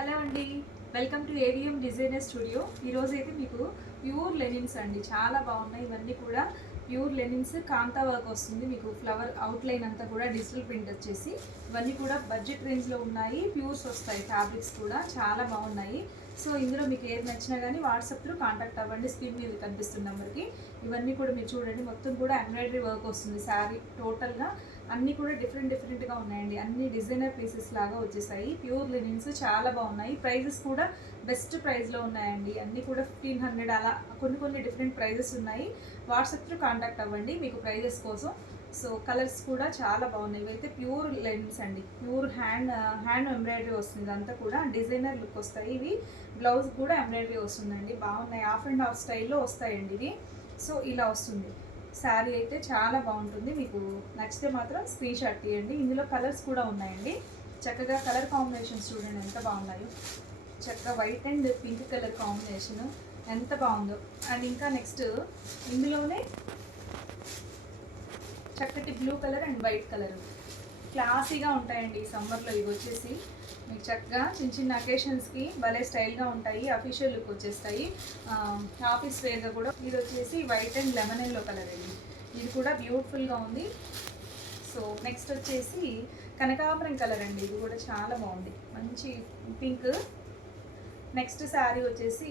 Hello అండి, welcome to AVM designer studio. ఈరోజు అయితే మీకు ప్యూర్ లెనిన్స్ అండి, చాలా బాగున్నాయి. ఇవన్నీ కూడా ప్యూర్ లెనిన్స్, కాంతా వర్క్ వస్తుంది. మీకు ఫ్లవర్ అవుట్లైన్ అంతా కూడా డిజిటల్ ప్రింట్ వచ్చేసి ఇవన్నీ కూడా బడ్జెట్ రేంజ్లో ఉన్నాయి. ప్యూర్స్ వస్తాయి, ఫ్యాబ్రిక్స్ కూడా చాలా బాగున్నాయి. సో ఇందులో మీకు ఏది నచ్చినా కానీ వాట్సాప్లో కాంటాక్ట్ అవ్వండి. స్క్రీన్ మీద కనిపిస్తున్న నెంబర్కి. ఇవన్నీ కూడా మీరు చూడండి, మొత్తం కూడా ఎంబ్రాయిడరీ వర్క్ వస్తుంది. శారీ టోటల్గా అన్నీ కూడా డిఫరెంట్గా ఉన్నాయండి. అన్ని డిజైనర్ పీసెస్ లాగా వచ్చేసాయి. ప్యూర్ లినిన్స్ చాలా బాగున్నాయి. ప్రైజెస్ కూడా బెస్ట్ ప్రైస్లో ఉన్నాయండి. అన్నీ కూడా 1500 అలా కొన్ని డిఫరెంట్ ప్రైజెస్ ఉన్నాయి. వాట్సాప్లో కాంటాక్ట్ అవ్వండి మీకు ప్రైజెస్ కోసం. సో కలర్స్ కూడా చాలా బాగున్నాయి. ఇవైతే ప్యూర్ లెన్స్ అండి, ప్యూర్ హ్యాండ్ ఎంబ్రాయిడరీ వస్తుంది. ఇదంతా కూడా డిజైనర్ లుక్ వస్తాయి. ఇవి బ్లౌజ్ కూడా ఎంబ్రాయిడరీ వస్తుందండి. బాగున్నాయి, హాఫ్ అండ్ హాఫ్ స్టైల్లో వస్తాయండి ఇవి. సో ఇలా వస్తుంది శారీ అయితే చాలా బాగుంటుంది. మీకు నచ్చితే మాత్రం స్క్రీన్ షాట్ తీయండి. ఇందులో కలర్స్ కూడా ఉన్నాయండి. చక్కగా కలర్ కాంబినేషన్స్ చూడండి ఎంత బాగున్నాయో. చక్కగా white and pink colour combination ఎంత బాగుందో. అండ్ ఇంకా నెక్స్ట్ ఇందులోనే చక్కటి blue colour and white colour క్లాసీగా ఉంటాయండి. ఈ సమ్మర్లో ఇవి వచ్చేసి మీకు చక్కగా చిన్న అకేషన్స్కి భలే స్టైల్గా ఉంటాయి. అఫీషియల్ లుక్ వచ్చేస్తాయి. ఆఫీస్ వేర్గా కూడా. ఇది వచ్చేసి white and lemon yellow colour అండి. ఇది కూడా బ్యూటిఫుల్గా ఉంది. సో నెక్స్ట్ వచ్చేసి కనకాంబరం కలర్ అండి. ఇది కూడా చాలా బాగుంది, మంచి పింక్. నెక్స్ట్ శారీ వచ్చేసి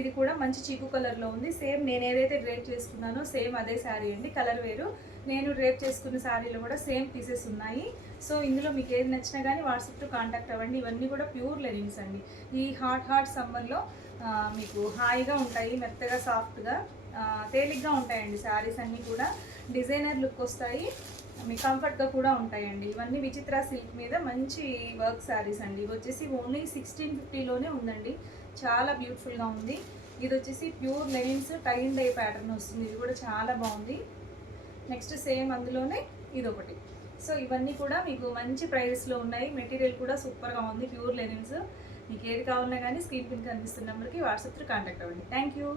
ఇది కూడా మంచి చీకు కలర్లో ఉంది. సేమ్ నేను ఏదైతే డ్రేప్ చేసుకున్నానో సేమ్ అదే శారీ అండి, కలర్ వేరు. నేను డ్రేప్ చేసుకున్న శారీలో కూడా సేమ్ పీసెస్ ఉన్నాయి. సో ఇందులో మీకు ఏది నచ్చినా కానీ వాట్సాప్తో కాంటాక్ట్ అవ్వండి. ఇవన్నీ కూడా ప్యూర్ లెనిన్స్ అండి. ఈ హాట్ సమ్మర్లో మీకు హాయిగా ఉంటాయి, మెత్తగా సాఫ్ట్గా తేలిగ్గా ఉంటాయండి. శారీస్ అన్నీ కూడా డిజైనర్ లుక్ వస్తాయి, మీకు కంఫర్ట్గా కూడా ఉంటాయండి. ఇవన్నీ విచిత్ర సిల్క్ మీద మంచి వర్క్ శారీస్ అండి. ఇవి వచ్చేసి ఓన్లీ 1650లోనే ఉందండి. చాలా బ్యూటిఫుల్గా ఉంది. ఇది వచ్చేసి pure linens tie and dye pattern వస్తుంది. ఇది కూడా చాలా బాగుంది. నెక్స్ట్ సేమ్ అందులోనే ఇది ఒకటి. సో ఇవన్నీ కూడా మీకు మంచి ప్రైజెస్లో ఉన్నాయి. మెటీరియల్ కూడా సూపర్గా ఉంది, ప్యూర్ లెనిన్స్. మీకు ఏది కావాలన్నా కానీ స్క్రీన్ మీద కనిపిస్తున్న నెంబర్కి వాట్సాప్లో కాంటాక్ట్ అవ్వండి. Thank you.